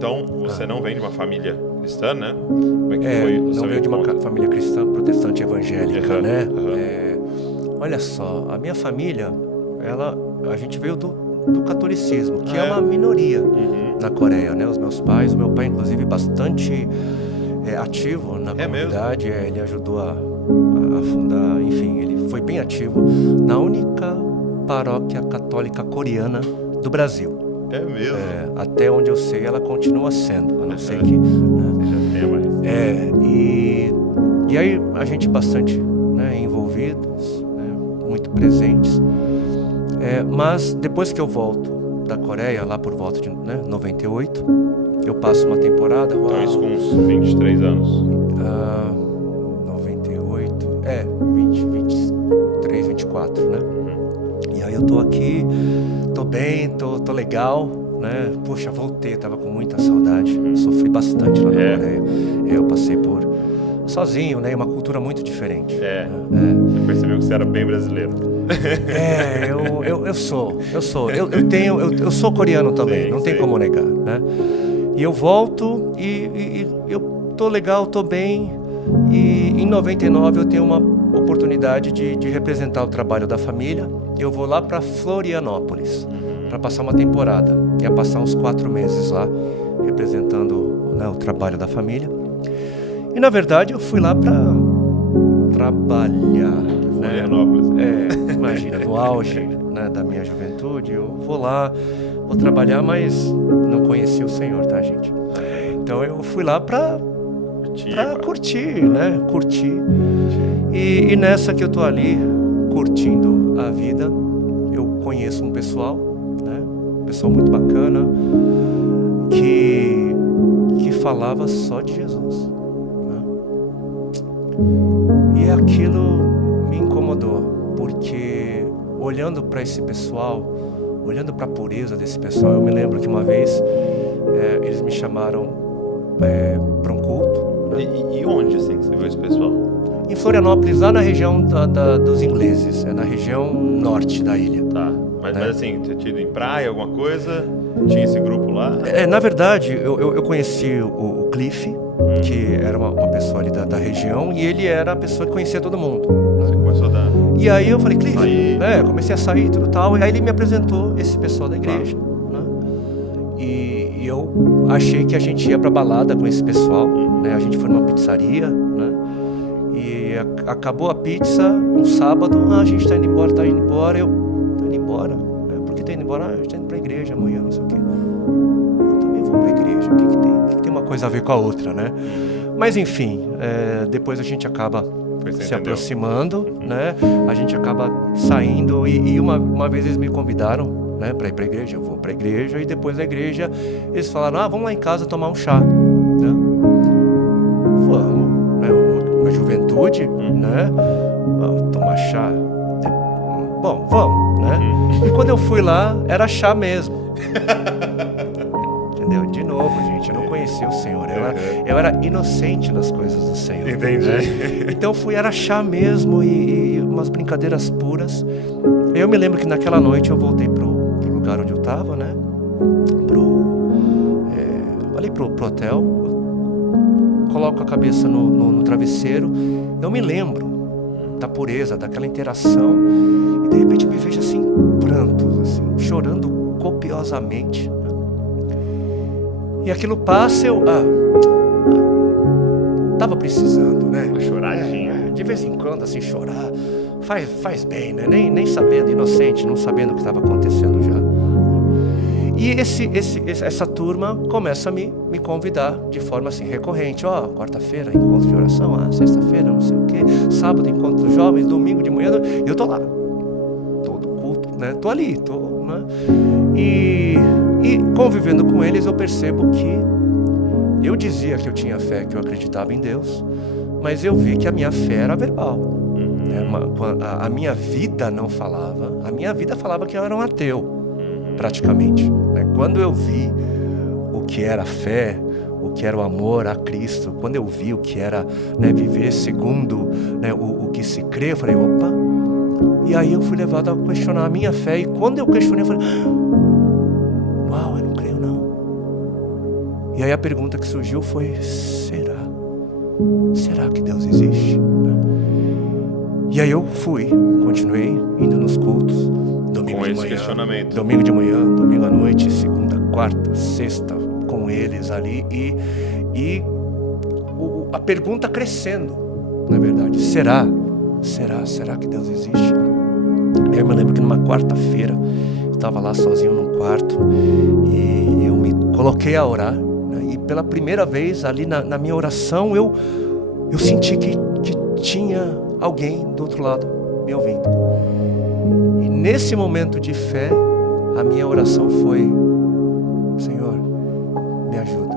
Então, você não vem de uma família cristã, né? Como é que foi o Não seu veio de uma encontro? família cristã, protestante evangélica, né? Aham. Olha só, a minha família, a gente veio do catolicismo, que é uma minoria na Coreia, né? Os meus pais, o meu pai, inclusive, bastante ativo na comunidade. Ele ajudou a fundar, enfim, ele foi bem ativo na única paróquia católica coreana do Brasil. É mesmo? Até onde eu sei, ela continua sendo, a não ser que... né? Você já tem mais. E aí a gente bastante, né, envolvidos, né, muito presentes. Mas depois que eu volto da Coreia, lá por volta de 98, eu passo uma temporada... Então isso com uns 23 anos. 98, 23, 24, né? E aí eu tô aqui, tô bem, tô legal, né? Poxa, voltei, tava com muita saudade, sofri bastante lá na Coreia. Eu passei por sozinho, né? Uma cultura muito diferente. Você percebeu que você era bem brasileiro. Eu sou coreano também, Sim, não tem como negar, né? E eu volto e eu tô legal, tô bem. E em 99 eu tenho uma oportunidade de representar o trabalho da família. Eu vou lá para Florianópolis para passar uma temporada. Ia passar uns 4 meses lá representando, né, o trabalho da família. E na verdade eu fui lá para trabalhar. Florianópolis. Imagina, no auge, né, da minha juventude, eu vou lá, vou trabalhar, mas não conheci o Senhor, tá, gente? Então eu fui lá para curtir, né? Curtir. E nessa que eu tô ali, curtindo a vida, eu conheço um pessoal, né? Um pessoal muito bacana, que falava só de Jesus, né? E aquilo me incomodou, porque olhando para esse pessoal, olhando para a pureza desse pessoal, eu me lembro que uma vez eles me chamaram para um culto. E onde, assim, que você viu esse pessoal? Em Florianópolis, lá na região dos ingleses, na região norte da ilha. Tá, mas assim, você tinha ido em praia, alguma coisa? Tinha esse grupo lá? Na verdade, eu conheci o Cliff, que era uma pessoa ali da região, e ele era a pessoa que conhecia todo mundo. Você começou a dar... E aí eu falei, Cliff, comecei a sair e tudo tal, e aí ele me apresentou esse pessoal da igreja, né? E eu achei que a gente ia pra balada com esse pessoal, né? A gente foi numa pizzaria, né? E acabou a pizza, um sábado, a gente tá indo embora, tá indo embora, por que tá indo embora? A gente tá indo pra igreja amanhã, não sei o quê. Eu também vou pra igreja, o que tem? O que tem uma coisa a ver com a outra, né? Mas enfim, depois a gente acaba se aproximando, né? A gente acaba saindo e uma vez eles me convidaram, né, para ir para a igreja. Eu vou para a igreja e depois da igreja eles falaram: vamos lá em casa tomar um chá, né? Vamos, né? Uma juventude, né? Tomar chá. Bom, vamos, né? E quando eu fui lá, era chá mesmo. Entendeu? De novo, gente, eu não conhecia o Senhor. Eu era inocente nas coisas do Senhor. Entendi. Né? Então era chá mesmo e umas brincadeiras puras. Eu me lembro que naquela noite eu voltei pro lugar onde eu estava, né? Ali pro hotel. Coloco a cabeça no travesseiro. Eu me lembro da pureza, daquela interação. E de repente eu me vejo assim, prantos, assim, chorando copiosamente. E aquilo passa, eu tava precisando, né? Uma choradinha. De vez em quando, assim, chorar faz bem, né? Nem sabendo, inocente, não sabendo o que estava acontecendo já. E essa turma começa a me convidar de forma assim recorrente. Quarta-feira, encontro de oração, sexta-feira, não sei o quê, sábado, encontro dos jovens, domingo de manhã, eu tô lá. Todo culto, né? Tô ali, né? E convivendo com eles, eu percebo que eu dizia que eu tinha fé, que eu acreditava em Deus, mas eu vi que a minha fé era verbal. A minha vida não falava. A minha vida falava que eu era um ateu, praticamente. Quando eu vi o que era fé, o que era o amor a Cristo, quando eu vi o que era, né, viver segundo, né, o que se crê, eu falei, opa. E aí eu fui levado a questionar a minha fé. E quando eu questionei, eu falei, uau, eu não creio não. E aí a pergunta que surgiu foi: será que Deus existe? E aí eu continuei indo nos cultos, domingo de manhã, domingo de manhã, domingo à noite, segunda, quarta, sexta, com eles ali, e a pergunta crescendo, na verdade: será que Deus existe? Eu me lembro que numa quarta-feira eu estava lá sozinho num quarto e eu me coloquei a orar, né? E pela primeira vez ali na minha oração eu senti que tinha alguém do outro lado me ouvindo. E nesse momento de fé, a minha oração foi: Senhor, me ajuda,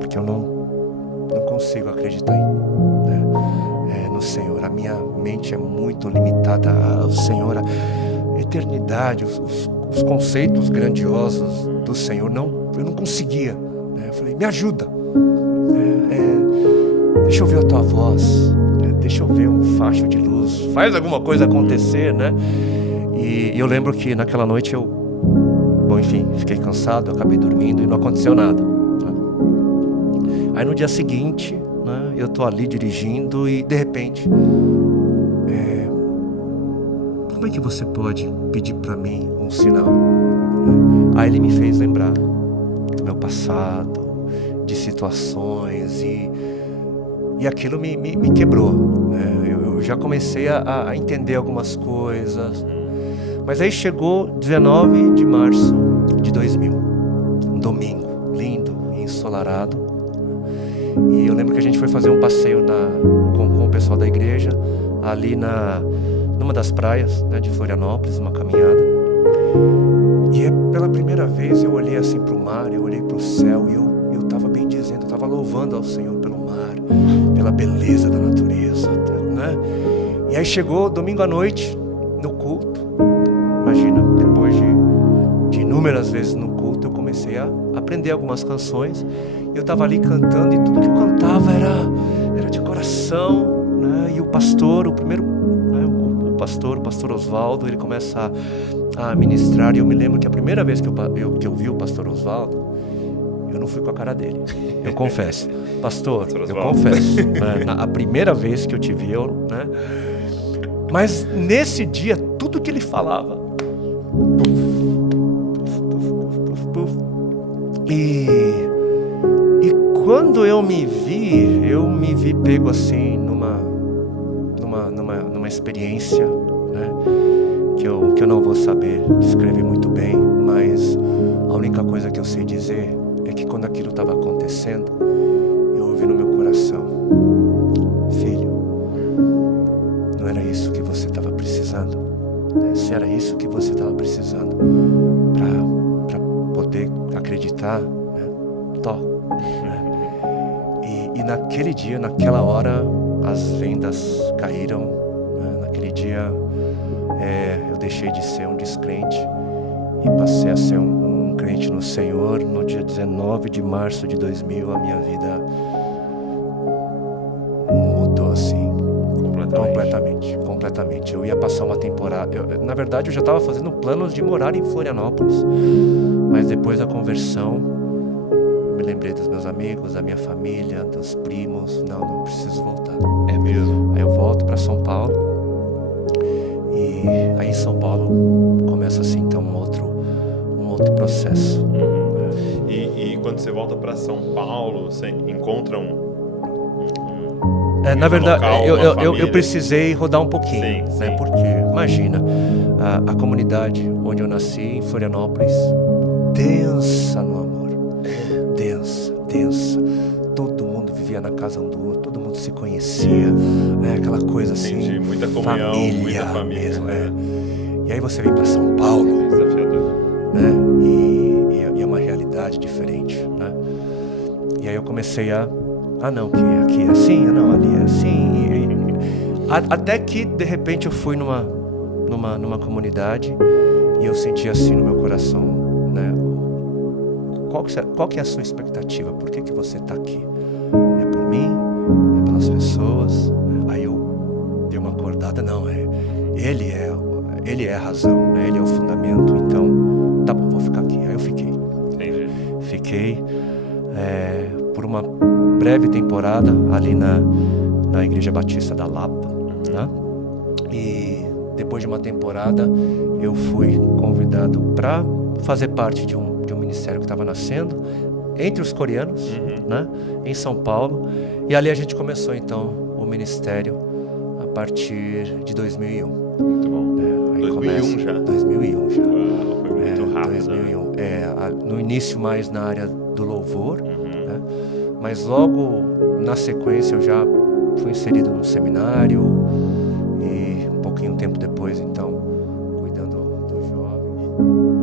porque eu não consigo acreditar no Senhor. A minha mente é muito limitada ao Senhor, a eternidade, os conceitos grandiosos do Senhor, eu não conseguia, né? Eu falei: me ajuda, deixa eu ver a tua voz, deixa eu ver um facho de luz, faz alguma coisa acontecer, né? E eu lembro que naquela noite fiquei cansado, acabei dormindo e não aconteceu nada, né? Aí no dia seguinte, né, eu tô ali dirigindo e de repente: como é que você pode pedir para mim um sinal? Aí ele me fez lembrar do meu passado, de situações, e aquilo me quebrou, né? Eu já comecei a entender algumas coisas. Mas aí chegou 19 de março de 2000, um domingo lindo e ensolarado, e eu lembro que a gente foi fazer um passeio com o pessoal da igreja ali numa das praias, né, de Florianópolis, uma caminhada. E pela primeira vez eu olhei assim para o mar, eu olhei para o céu, e eu estava bendizendo, eu estava louvando ao Senhor pelo mar, pela beleza da natureza, né? E aí chegou domingo à noite no culto. Imagina, depois de inúmeras vezes no culto, eu comecei a aprender algumas canções. Eu estava ali cantando, e tudo que eu cantava era de coração, né? E o pastor, o pastor Oswaldo, ele começa a ministrar. E eu me lembro que a primeira vez que eu vi o pastor Oswaldo, eu não fui com a cara dele, eu confesso. Pastor, eu confesso, né? A primeira vez que eu te vi, né? Mas nesse dia, tudo que ele falava, e quando eu me vi pego assim numa experiência, né, que eu não vou saber descrever muito bem, mas a única coisa que eu sei dizer é que quando aquilo estava acontecendo, eu ouvi no meu coração: filho, não era isso que você estava precisando? Se era isso que você estava precisando para poder acreditar, né? E naquele dia, naquela hora, as vendas caíram, né? Naquele dia eu deixei de ser um descrente e passei a ser um crente no Senhor. No dia 19 de março de 2000, a minha vida mudou assim, completamente. Eu ia passar uma temporada, na verdade eu já estava fazendo planos de morar em Florianópolis, mas depois da conversão eu me lembrei dos meus amigos, da minha família, dos primos. Não preciso voltar. É mesmo? Aí eu volto para São Paulo, e aí em São Paulo começa assim então um outro processo. E quando você volta para São Paulo, você encontra na verdade, local, eu precisei rodar um pouquinho, sim. Né? Porque, imagina, a comunidade onde eu nasci, em Florianópolis, densa no amor, densa. Todo mundo vivia na casa um do outro, todo mundo se conhecia, né? Aquela coisa assim, entendi. Muita comunhão, muita família mesmo, E aí você vem para São Paulo, desafiador, né? E é uma realidade diferente, né? E aí eu comecei não, que aqui é assim, não, ali é assim. Até que, de repente, eu fui numa comunidade e eu senti assim no meu coração, né? Qual que é a sua expectativa? Por que você está aqui? É por mim? É pelas pessoas? Aí eu dei uma acordada, não, ele é a razão, né? Ele é o fundamento, então, tá bom, vou ficar aqui. Aí eu fiquei. Entendi. fiquei por uma breve temporada ali na Igreja Batista da Lapa, né? E depois de uma temporada eu fui convidado para fazer parte de um ministério que estava nascendo entre os coreanos, né? Em São Paulo. E ali a gente começou então o ministério a partir de 2001. Muito bom. 2001 já? 2001 já. Uau, foi muito rápido. 2001. No início mais na área do louvor, né? Mas logo na sequência eu já fui inserido num seminário e um pouquinho tempo depois, então, cuidando dos jovens.